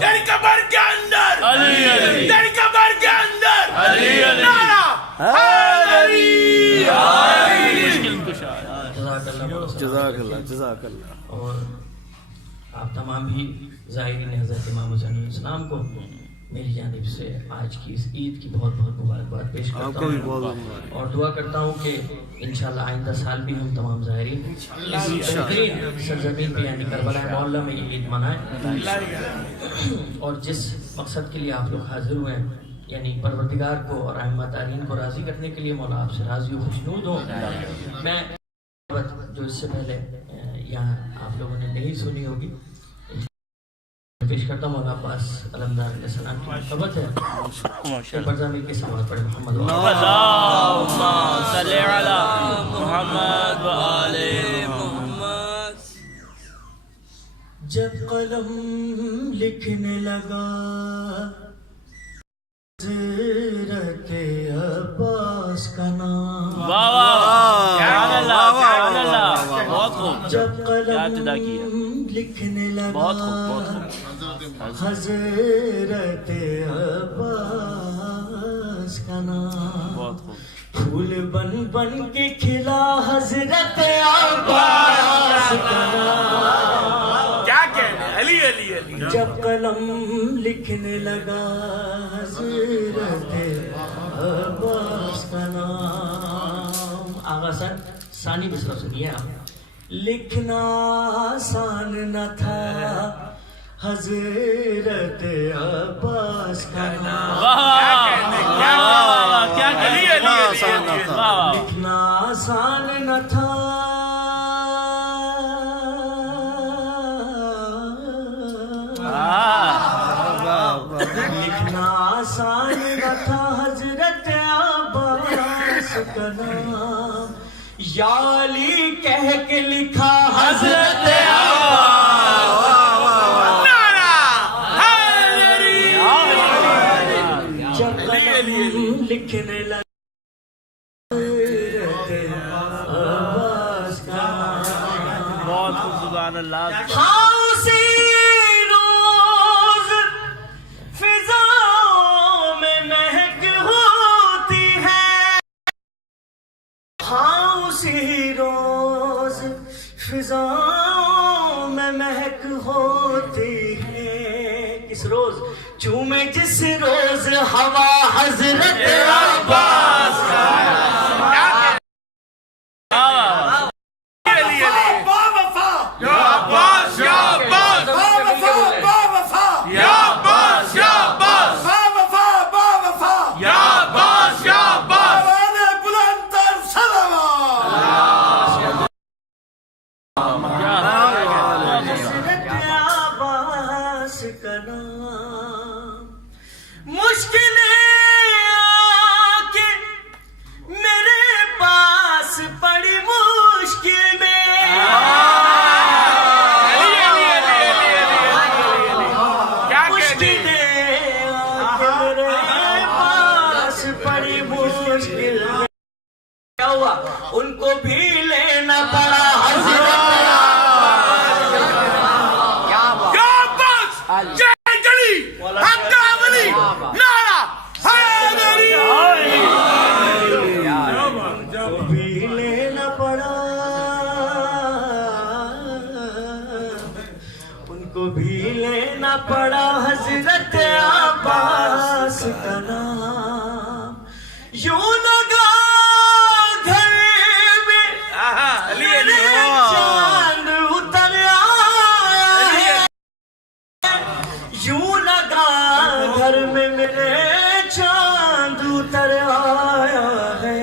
تیری قبر کے اندر علی علی، تیری قبر کے اندر علی علی، نعرہ حیدری مشکل کشا۔ جزاک اللہ جزاک اللہ۔ اور آپ تمام بھی زائرین حضرت امام حسین علیہ السلام کو میری جانب سے آج کی اس عید کی بہت بہت مبارکباد پیش آپ کرتا کو بھی ہوں، بہت مبارک۔ اور دعا کرتا ہوں کہ انشاءاللہ آئندہ سال بھی ہم تمام زائرین اس بہترین سرزمین پہ یعنی کربلا معلیٰ میں یہ عید منائیں، اور جس مقصد کے لیے آپ لوگ حاضر ہوئے ہیں یعنی پروردگار کو اور ائمہ تارین کو راضی کرنے کے لیے مولا آپ سے راضی و خوشنود ہوں۔ میں جو اس سے پہلے یہاں آپ لوگوں نے نہیں سنی ہوگی پیش کرتا ہوں، مولا عباس علمدار علیہ السلام کی محبت ہے برزامین کے سلوات پڑھے محمد اللہم صلی علی محمد و آل محمد۔ جب قلم لکھنے لگا حضرت عباس کا نام، واہ واہ، سبحان اللہ سبحان اللہ، بہت خوب، جب کیا ابتدا کی ہے، قلم لکھنے بہت خوب لگا بہت خوب۔ حضرت عباس کا نام، بہت خوب، پھول بن بن کے کھلا حضرت عباس کا نام، کیا کہنے علی علی علی۔ جب قلم لکھنے لگا حضرت عباس کا نام۔ آغا سر ثانی مصرع سنیے آپ۔ لکھنا آسان نہ تھا حضرت عباس کا نام، کیا علی علی علی۔ لکھنا آسان نہ تھا لکھنا آسان نہ تھا حضرت عباس کا نام، یا علی کہہ کے لکھا حضرت عباس، نعرہ حیدری۔ جب قلم لکھنے لگا حضرت عباس کا نام، بہت خوب، سبحان اللہ۔ ہاں اسی روز فضاؤں میں مہک ہوتی ہے، ہاں اسی روز فضاؤں میں مہک ہوتی ہے، کس روز؟ چومے جس روز ہوا حضرت عباس کا علی علی۔ یا عباس یا عباس یا عباس یا عباس یا عباس یا عباس۔ بلندتر صلوات۔ حضرت عباس کا نام، مشکلیں آکے میرے پاس پڑی مشکل میں، مشکلیں آکے میرے پاس پڑی مشکل میں، کیا ہوا؟ ان کو بھی لینا پڑا حضرت یا عباس جے جلی حقا ولی نعرہ حیدری۔ بھی لینا پڑا، ان کو بھی لینا پڑا حضرت عباس کا نام، یوں لگا گھر میں علی علی۔ میرے چاند اتر آیا، یوں لگا گھر میں میرے چاند اتر آیا ہے،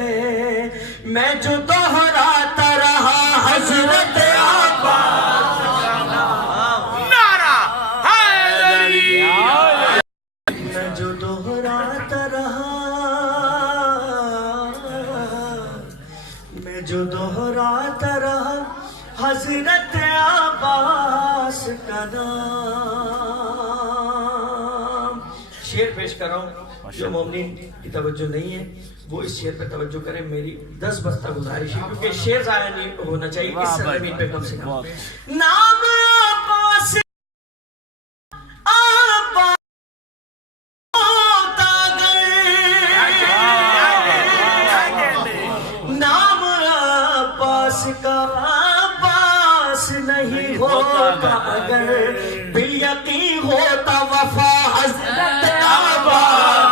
میں جو دہراتا رہا حضرت عباس کا نام، نعرہ حیدری۔ میں جو دہراتا رہا، میں جو دہراتا رہا حضرت عباس کا نام۔ شعر پیش کر رہا ہوں، جو مومنین کی توجہ نہیں ہے وہ اس شعر پہ توجہ کریں، میری 10 بستہ گزارش ہے، کیونکہ شعر ضائع نہیں ہونا چاہیے اس سرزمین پہ کم سے کم۔ نام عباس اگر بالیقین ہوتا وفا حضرت عباس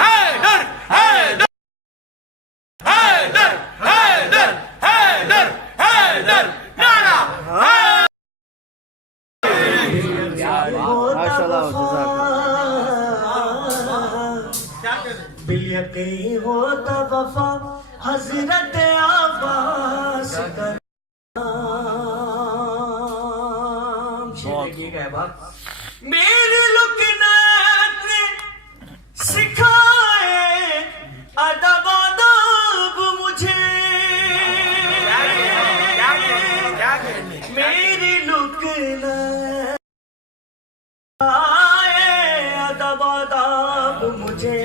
حیدر حیدر حیدر حیدر حیدر حیدر نعرہ بالیقین ہوتا وفا حضرت عباس کا نام. دیکھیے گا بات میری لکنات نے سکھائے ادب آداب مجھے میری لکنات ادب آداب مجھے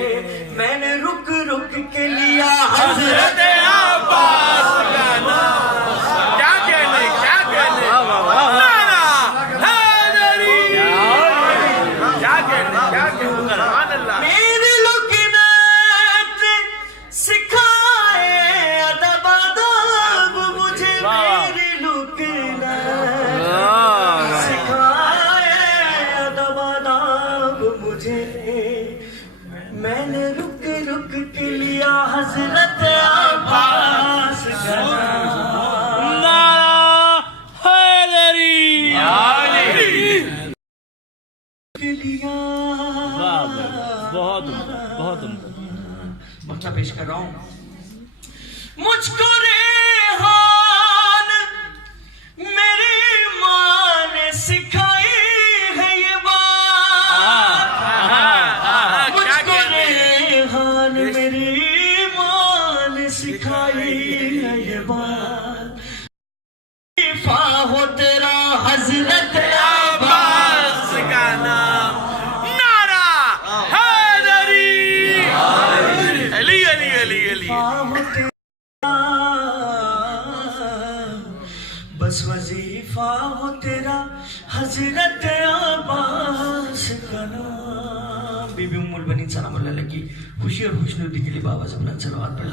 میں نے رک رک کے لیا حضرت عباس کا نام. کیا کہنے کیا کہنے نعرہ حیدری. کیا کہنے کیا کہنے سبحان اللہ. میری لکنات سکھائے ادب آداب مجھے میری لکنات سکھائے ادب آداب مجھے میں نے رک رک کے لیا حضرت عباس کا نام. نعرہ حیدری. کے لیا واہ واہ، بہت عمدہ بہت عمدہ. مقطع پیش کر رہا ہوں. مجھ کو ریحان میری ماں نے سکھائی ہے یہ بات. مجھ کو ریحان میری ماں نے سکھائی ہے یہ بات. وفا ہو تیرا حضرت عباس کا نام. نعرہ حیدری. علی علی علی علی. بس وظیفہ ہو تیرا حضرت عباس کا نام. بی بی ام البنین سلام اللہ علیہ کی خوشی اور خوشنودی کے لیے بابا زمانہ صلوات پڑھ.